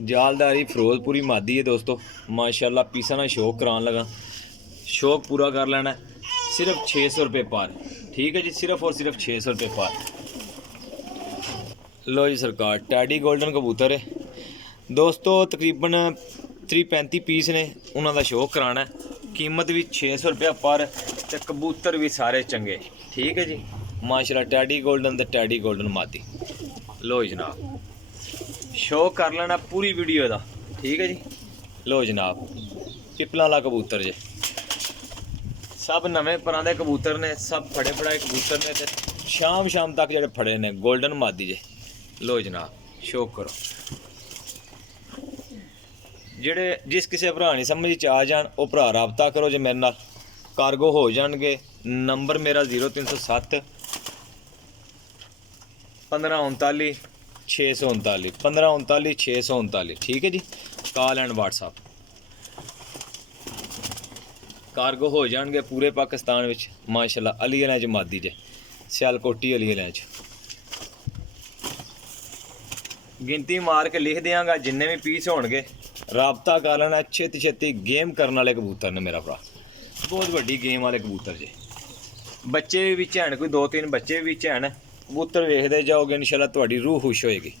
जालदारी फिरोजपुरी मादी है दोस्तों, माशाल्लाह पीसा ना शौक करान लगा, शौक पूरा कर लेना। सिर्फ 600 रुपये पार, ठीक है जी, सिर्फ और सिर्फ 600 रुपये पार। लो जी सरकार, टैडी गोल्डन कबूतर है दोस्तों, तकरीबन 35 पीस ने, उन्होंने शौक कराना है। कीमत भी 600 रुपया पर, ते कबूतर भी सारे चंगे, ठीक है जी माशाल्लाह। टैडी गोल्डन ते टैडी गोल्डन मादी। लो जनाब, शौक कर लेना पूरी वीडियो का, ठीक है जी। लो जनाब, पिपला वाला कबूतर जे, सब नवे पुराने कबूतर ने, सब फड़े फड़ाए कबूतर ने, ते शाम तक जेडे फड़े ने गोल्डन मादी जे। लो जनाब, शौक करो। जेडे जिस किसी भरा नहीं समझ आ जान, वो भरा रबता करो जे मेरे नाल, कार्गो हो जाएंगे। नंबर मेरा 0307 1539 639 1539 639, ठीक है जी। कॉल एंड व्हाट्सअप, कार्गो हो जाएंगे पूरे पाकिस्तान विच माशाल्लाह। अली वाले च मादी जे, सियालकोटी अली वाले च। गिनती मार के लिख देंगा, जिन्ने भी पीस होणगे राबता कर लेना। छेती छेती गेम करने वाले कबूतर ने मेरा भरा, बहुत वड्डी गेम वाले कबूतर जे। बच्चे भी विच हैन, कोई 2-3 बच्चे भी विच हैन। कबूतर वेखदे जाओगे इंशाल्लाह, तुहाडी रूह खुश होएगी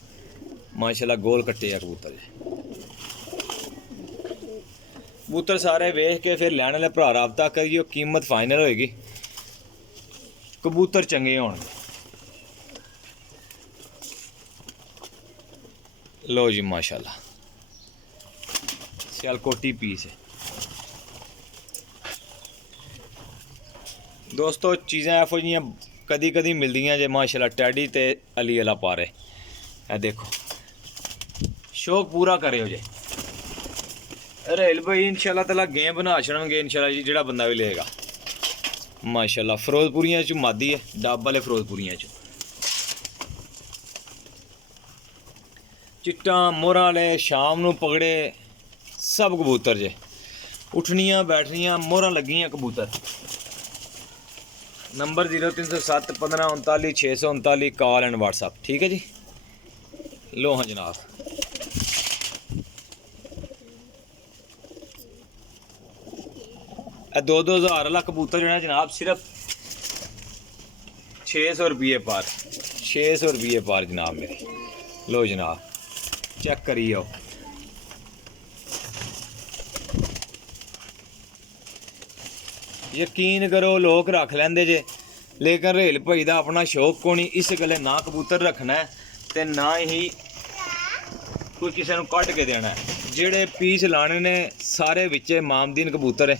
माशाल्लाह। गोल कट्टे आ कबूतर जे, कबूतर सारे वेख के फिर लैने वाले भरा राबता करिए, कीमत फाइनल होएगी, कबूतर चंगे होणगे। लो जी माशाल्लाह, सियालकोटी पीस है दोस्तों। चीज़ें एफो जी कदी कदी मिलदियां जे माशाल्लाह। टैडी ते अली वाला पारे, ए देखो, शौक पूरा करियो जे। रेल भाई इंशाल्लाह ताला गेम बना छड़नगे इंशाल्लाह जी, जेड़ा बंदा भी लेगा माशाल्लाह। फिरोजपुरियां च मादी है, डब वाले फिरोजपुरियां च। चिट्टा मोहरा वाले शाम नू पकड़े सब कबूतर जे, उठनियां बैठनियां मोहरा लगियां कबूतर। नंबर 0307 1539 639, कॉल एंड व्हाट्सअप, ठीक है जी। लो हाँ जनाब, दो हज़ार वाला कबूतर जो है जनाब, सिर्फ 600 रुपये पार, 600 रुपये पार जनाब मेरे। लो जनाब, चेक करिए आओ। यकीन करो लोग रख लेंदे जे, लेकिन रेल भाई का अपना शौक को नहीं, इस गले ना कबूतर रखना है ते ना ही कोई किसी को कट के देना है। जेड़े पीस लाने ने सारे विचे मामदीन कबूतर है,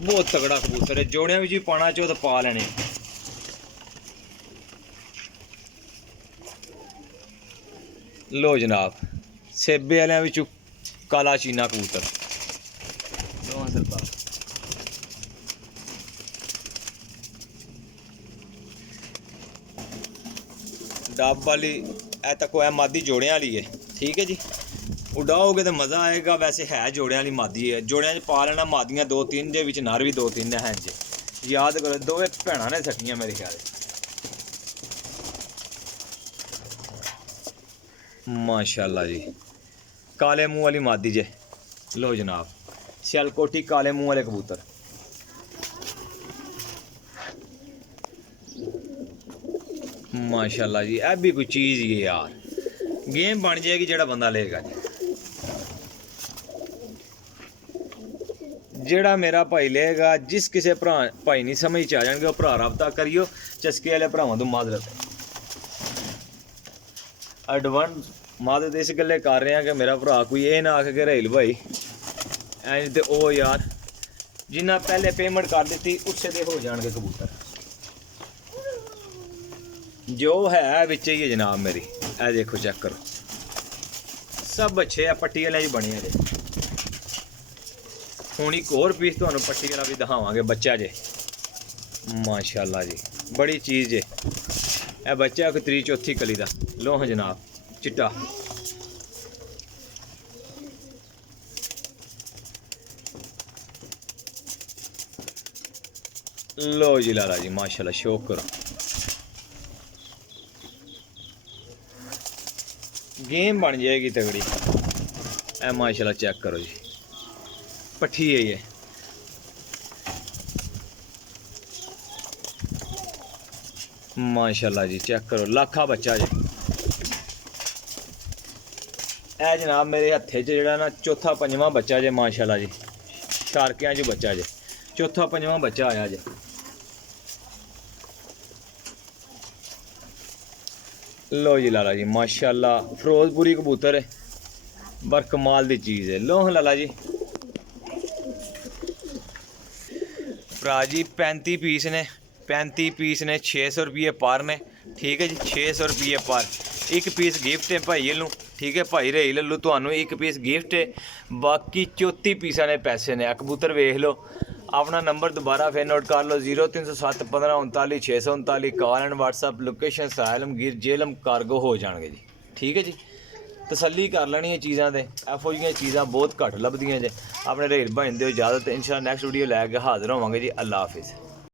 बहुत तगड़ा कबूतर है। जोड़ियां भी पाना चाहो तो पा लेने। लो जनाब, सेबे वाले विचों काला चीना कबूतर। लो सरकार, डब वाली ए तको है मादी, जोड़ियां वाली है, ठीक है जी। उड़ाओगे तो मज़ा आएगा। वैसे है जोड़ियां वाली मादी है, जोड़ियां च पा लेना मादियां 2-3 जे, विच नर भी 2-3 हैं जे। याद करो, दोवें भैणां ने सट्टियां मेरे ख्याल माशाल्लाह जी। काले मुँह वाली मादी जे। लो जनाब, सियालकोटी काले मुँह वाले कबूतर, माशाल्लाह जी। ए भी कोई चीज़ ही है यार, गेम बन जाएगी जेड़ा बंदा लेगा जी। जेड़ा मेरा भाई लेगा, जिस किसी भरा भाई नहीं समझ आ जाएंगे, वो भरा रबता करियो। चस्के वाले भरावां तो माजरत है, एडवांस मादत इस गल्ले कर रहे हैं कि मेरा भरा कोई ये ना आखे कि रेल भाई इंज ते ओ यार, जिन्ना पहले पेमेंट कर दी उससे दे हो जाएंगे कबूतर। जो है बिच ही है जनाब मेरी, ए देखो चेक करो, सब अच्छे है, पट्टी वाले बने हैं। हुण एक होर पीस तुहानू पट्टी वाला भी दिखावांगे, बच्चा जे माशाल्लाह जी, बड़ी चीज़ जे। ए बच्चा कोई 3-4 कली का। लो हाँ जनाब, चिट्टा लो जी लाला जी माशाल्लाह, शौक करो। गेम बन जाएगी तगड़ी। ਇਹ ਮਾਸ਼ਾਅੱਲਾ ਚੈੱਕ ਕਰੋ ਜੀ, ਪੱਠੀ ਹੈ ਇਹ। ਮਾਸ਼ਾਅੱਲਾ ਜੀ ਚੈੱਕ ਕਰੋ, ਲੱਖਾ ਬੱਚਾ ਜੀ। ਇਹ ਜਨਾਬ ਮੇਰੇ ਹੱਥੇ 'ਚ ਜਿਹੜਾ ਨਾ ਚੌਥਾ ਪੰਜਵਾਂ ਬੱਚਾ ਜੇ ਮਾਸ਼ਾਅੱਲਾ ਜੀ, ਸ਼ਾਰਕਿਆਂ 'ਚ ਬੱਚਾ ਜੇ, ਚੌਥਾ ਪੰਜਵਾਂ ਬੱਚਾ ਆਇਆ ਜੇ। लो जी लाला जी माशाल्लाह, फिरोजपुरी कबूतर है, बर कमाल दी चीज़ है। लो लाला जी भरा जी 35 पीस ने, 35 पीस ने, 600 रुपये पर ने, ठीक है जी, 600 रुपये पर। एक पीस गिफ्ट है भाई लू, ठीक है भाई रही लू तो एक पीस गिफ्ट है, बाकी 34 पीसा ने पैसे ने। कबूतर वेख लो, अपना नंबर दोबारा फिर नोट कर लो, 0307 15 39 639, कॉल एंड व्हाट्सअप, लोकेशन सालमगीर जेलम कार्गो हो जाएंगे जी, ठीक है जी। तसल्ली कर लेनी है चीज़ों से, एफओ जी चीज़ां बहुत घट लभदियां जे। अपने रेल भाई दो इजाजत, इंशाअल्लाह नैक्सट वीडियो लैके हाजिर होवांगे जी। अल्लाह हाफिज़।